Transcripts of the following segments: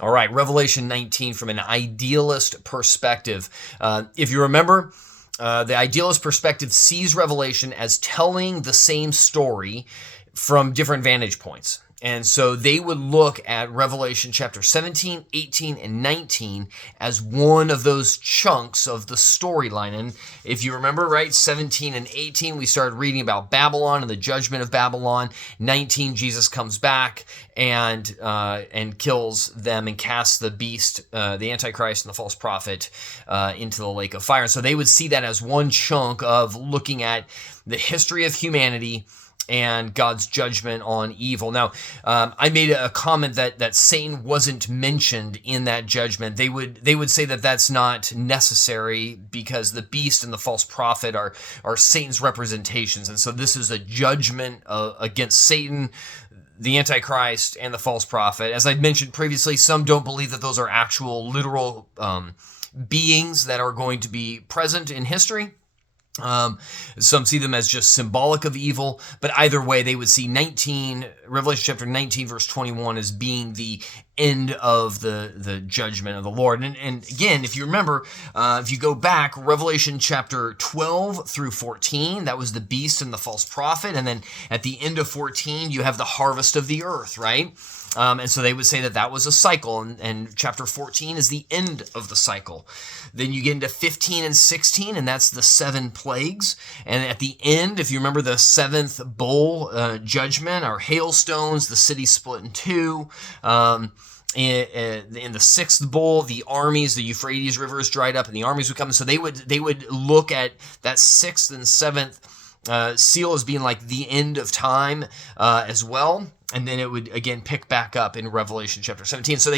All right, Revelation 19 from an idealist perspective. If you remember, the idealist perspective sees Revelation as telling the same story from different vantage points. And so they would look at Revelation chapter 17, 18, and 19 as one of those chunks of the storyline. And if you remember, right, 17 and 18, we started reading about Babylon and the judgment of Babylon. 19, Jesus comes back and kills them and casts the beast, the Antichrist and the false prophet into the lake of fire. And so they would see that as one chunk of looking at the history of humanity and God's judgment on evil. Now, I made a comment that Satan wasn't mentioned in that judgment. They would say that that's not necessary because the beast and the false prophet are Satan's representations, and so this is a judgment against Satan, the Antichrist, and the false prophet. As I mentioned previously, some don't believe that those are actual literal beings that are going to be present in history. Some see them as just symbolic of evil, but either way, they would see Revelation chapter 19, verse 21 as being the end of the judgment of the Lord. And again, if you remember, if you go back, Revelation chapter 12 through 14, that was the beast and the false prophet. And then at the end of 14, you have the harvest of the earth, right? And so they would say that was a cycle, and chapter 14 is the end of the cycle. Then you get into 15 and 16, and that's the 7 plagues. And at the end, if you remember the 7th bowl judgment, are hailstones, the city split in two. In the 6th bowl, the armies, the Euphrates River is dried up, and the armies would come. So they would look at that 6th and 7th seal as being like the end of time as well. And then it would again pick back up in Revelation chapter 17. So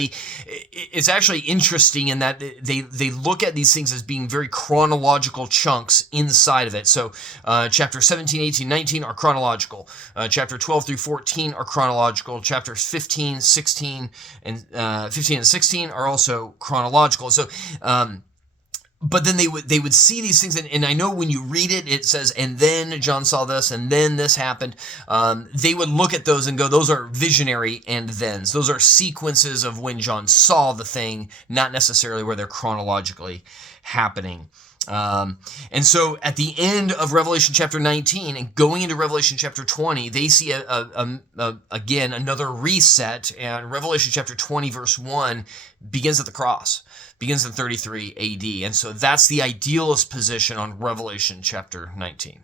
it's actually interesting in that they look at these things as being very chronological chunks inside of it. So chapter 17, 18, 19 are chronological. Chapter 12 through 14 are chronological. Chapters 15, 16, and 15 and 16 are also chronological. So but then they would see these things, and I know when you read it, it says, and then John saw this, and then this happened. They would look at those and go, those are visionary and thens. Those are sequences of when John saw the thing, not necessarily where they're chronologically happening. And so at the end of Revelation chapter 19 and going into Revelation chapter 20, they see again another reset, and Revelation chapter 20 verse 1 begins at the cross, begins in 33 AD. And so that's the idealist position on Revelation chapter 19.